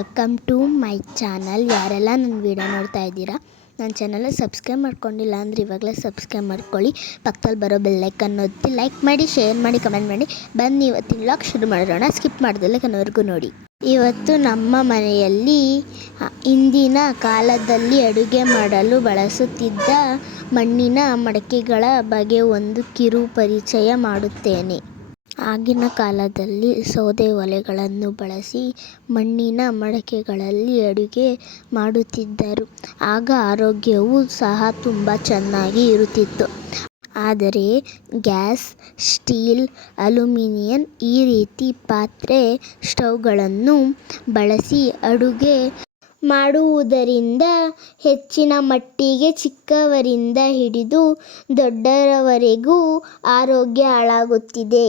Welcome to my channel. ಯಾರೆಲ್ಲ ನನ್ನ video ನೋಡ್ತಾ ಇದ್ದೀರಾ, ನನ್ನ ಚಾನಲ್ನ ಸಬ್ಸ್ಕ್ರೈಬ್ ಮಾಡ್ಕೊಂಡಿಲ್ಲ ಅಂದರೆ ಇವಾಗಲೇ ಸಬ್ಸ್ಕ್ರೈಬ್ ಮಾಡ್ಕೊಳ್ಳಿ. ಪಕ್ಕದಲ್ಲಿ ಬರೋ ಬೆಲ್ಲೈಕನ್ ಒತ್ತಿ ಲೈಕ್ ಮಾಡಿ ಶೇರ್ ಮಾಡಿ ಕಮೆಂಟ್ ಮಾಡಿ. ಬನ್ನಿ, ಇವತ್ತಿನ ವ್ಲಾಗ್ ಶುರು ಮಾಡೋಣ. ಸ್ಕಿಪ್ ಮಾಡ್ದಲ್ಲೇ ಕೊನೆವರೆಗೂ ನೋಡಿ. ಇವತ್ತು ನಮ್ಮ ಮನೆಯಲ್ಲಿ ಇಂದಿನ ಕಾಲದಲ್ಲಿ ಅಡುಗೆ ಮಾಡಲು ಬಳಸುತ್ತಿದ್ದ ಮಣ್ಣಿನ ಮಡಕೆಗಳ ಬಗ್ಗೆ ಒಂದು ಕಿರು ಪರಿಚಯ ಮಾಡುತ್ತೇನೆ. ಆಗಿನ ಕಾಲದಲ್ಲಿ ಸೌದೆ ಒಲೆಗಳನ್ನು ಬಳಸಿ ಮಣ್ಣಿನ ಮಡಕೆಗಳಲ್ಲಿ ಅಡುಗೆ ಮಾಡುತ್ತಿದ್ದರು. ಆಗ ಆರೋಗ್ಯವು ಸಹ ತುಂಬ ಚೆನ್ನಾಗಿ ಇರುತ್ತಿತ್ತು. ಆದರೆ ಗ್ಯಾಸ್, ಸ್ಟೀಲ್, ಅಲ್ಯೂಮಿನಿಯಂ ಈ ರೀತಿ ಪಾತ್ರೆ ಸ್ಟೌವ್ಗಳನ್ನು ಬಳಸಿ ಅಡುಗೆ ಮಾಡುವುದರಿಂದ ಹೆಚ್ಚಿನ ಮಟ್ಟಿಗೆ ಚಿಕ್ಕವರಿಂದ ಹಿಡಿದು ದೊಡ್ಡರವರೆಗೂ ಆರೋಗ್ಯ ಹಾಳಾಗುತ್ತಿದೆ.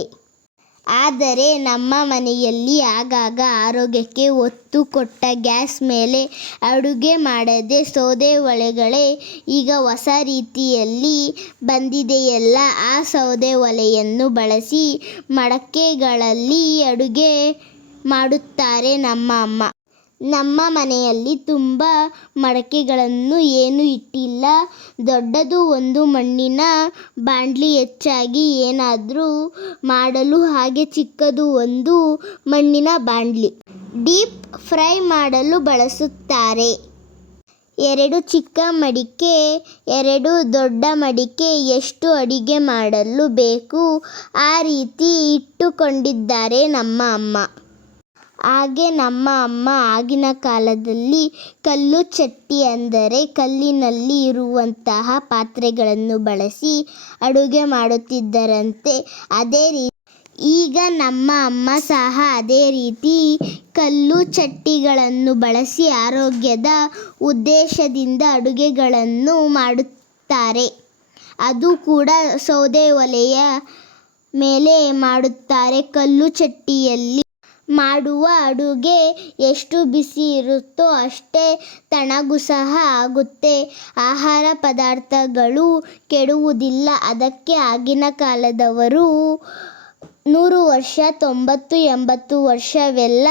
ಆದರೆ ನಮ್ಮ ಮನೆಯಲ್ಲಿ ಆಗಾಗ ಆರೋಗ್ಯಕ್ಕೆ ಒತ್ತು ಕೊಟ್ಟ ಗ್ಯಾಸ್ ಮೇಲೆ ಅಡುಗೆ ಮಾಡದೆ ಸೌದೆ ಒಲೆಗಳೇ ಈಗ ಹೊಸ ರೀತಿಯಲ್ಲಿ ಬಂದಿದೆಯಲ್ಲ, ಆ ಸೌದೆ ಒಲೆಯನ್ನು ಬಳಸಿ ಮಡಕೆಗಳಲ್ಲಿ ಅಡುಗೆ ಮಾಡುತ್ತಾರೆ ನಮ್ಮ ಅಮ್ಮ. ನಮ್ಮ ಮನೆಯಲ್ಲಿ ತುಂಬ ಮಡಕೆಗಳನ್ನು ಏನೂ ಇಟ್ಟಿಲ್ಲ. ದೊಡ್ಡದು ಒಂದು ಮಣ್ಣಿನ ಬಾಂಡ್ಲಿ ಹೆಚ್ಚಾಗಿ ಏನಾದರೂ ಮಾಡಲು ಹಾಗೆ ಚಿಕ್ಕದು ಒಂದು ಮಣ್ಣಿನ ಬಾಂಡ್ಲಿ. ಡೀಪ್ ಫ್ರೈ ಮಾಡಲು ಬಳಸುತ್ತಾರೆ. ಎರಡು ಚಿಕ್ಕ ಮಡಿಕೆ, ಎರಡು ದೊಡ್ಡ ಮಡಿಕೆ ಎಷ್ಟು ಅಡಿಗೆ ಮಾಡಲು ಬೇಕು ಆ ರೀತಿ ಇಟ್ಟುಕೊಂಡಿದ್ದಾರೆ ನಮ್ಮ ಅಮ್ಮ. ಹಾಗೆ ನಮ್ಮ ಅಮ್ಮ ಆಗಿನ ಕಾಲದಲ್ಲಿ ಕಲ್ಲು ಚಟ್ಟಿ ಅಂದರೆ ಕಲ್ಲಿನಲ್ಲಿ ಇರುವಂತಹ ಪಾತ್ರೆಗಳನ್ನು ಬಳಸಿ ಅಡುಗೆ ಮಾಡುತ್ತಿದ್ದರಂತೆ. ಅದೇ ರೀತಿ ಈಗ ನಮ್ಮ ಅಮ್ಮ ಸಹ ಅದೇ ರೀತಿ ಕಲ್ಲು ಚಟ್ಟಿಗಳನ್ನು ಬಳಸಿ ಆರೋಗ್ಯದ ಉದ್ದೇಶದಿಂದ ಅಡುಗೆಗಳನ್ನು ಮಾಡುತ್ತಾರೆ. ಅದು ಕೂಡ ಸೌದೆ ಒಲೆಯ ಮೇಲೆ ಮಾಡುತ್ತಾರೆ. ಕಲ್ಲು ಚಟ್ಟಿಯಲ್ಲಿ ಮಾಡುವ ಅಡುಗೆ ಎಷ್ಟು ಬಿಸಿ ಇರುತ್ತೋ ಅಷ್ಟೇ ತಣಗು ಸಹ ಆಗುತ್ತೆ. ಆಹಾರ ಪದಾರ್ಥಗಳು ಕೆಡುವುದಿಲ್ಲ. ಅದಕ್ಕೆ ಆಗಿನ ಕಾಲದವರು ನೂರು ವರ್ಷ, ತೊಂಬತ್ತು, ಎಂಬತ್ತು ವರ್ಷವೆಲ್ಲ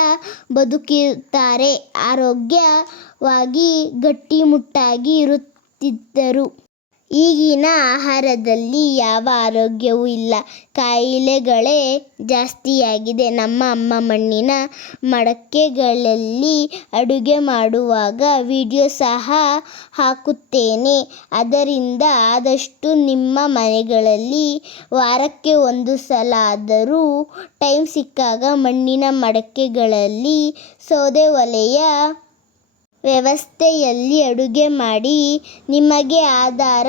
ಬದುಕಿರುತ್ತಾರೆ. ಆರೋಗ್ಯವಾಗಿ ಗಟ್ಟಿಮುಟ್ಟಾಗಿ ಇರುತ್ತಿದ್ದರು. ಈಗಿನ ಆಹಾರದಲ್ಲಿ ಯಾವ ಆರೋಗ್ಯವೂ ಇಲ್ಲ. ಕಾಯಿಲೆಗಳೇ ಜಾಸ್ತಿಯಾಗಿದೆ. ನಮ್ಮ ಅಮ್ಮ ಮಣ್ಣಿನ ಮಡಕೆಗಳಲ್ಲಿ ಅಡುಗೆ ಮಾಡುವಾಗ ವಿಡಿಯೋ ಸಹ ಹಾಕುತ್ತೇನೆ. ಅದರಿಂದ ಆದಷ್ಟು ನಿಮ್ಮ ಮನೆಗಳಲ್ಲಿ ವಾರಕ್ಕೆ ಒಂದು ಸಲ ಆದರೂ ಟೈಮ್ ಸಿಕ್ಕಾಗ ಮಣ್ಣಿನ ಮಡಕೆಗಳಲ್ಲಿ ಸೌದೆ ಒಲೆಯ ವ್ಯವಸ್ಥೆಯಲ್ಲಿ ಅಡುಗೆ ಮಾಡಿ ನಿಮಗೆ ಆಧಾರ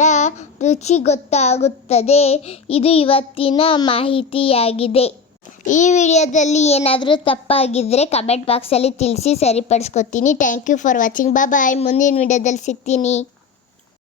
ರುಚಿ ಗೊತ್ತಾಗುತ್ತದೆ ಇದು ಇವತ್ತಿನ ಮಾಹಿತಿಯಾಗಿದೆ. ಈ ವಿಡಿಯೋದಲ್ಲಿ ಏನಾದರೂ ತಪ್ಪಾಗಿದ್ದರೆ ಕಮೆಂಟ್ ಬಾಕ್ಸಲ್ಲಿ ತಿಳಿಸಿ ಸರಿಪಡಿಸ್ಕೊತೀನಿ. Thank you for watching. Bye. ಮುಂದಿನ ವಿಡಿಯೋದಲ್ಲಿ ಸಿಗ್ತೀನಿ.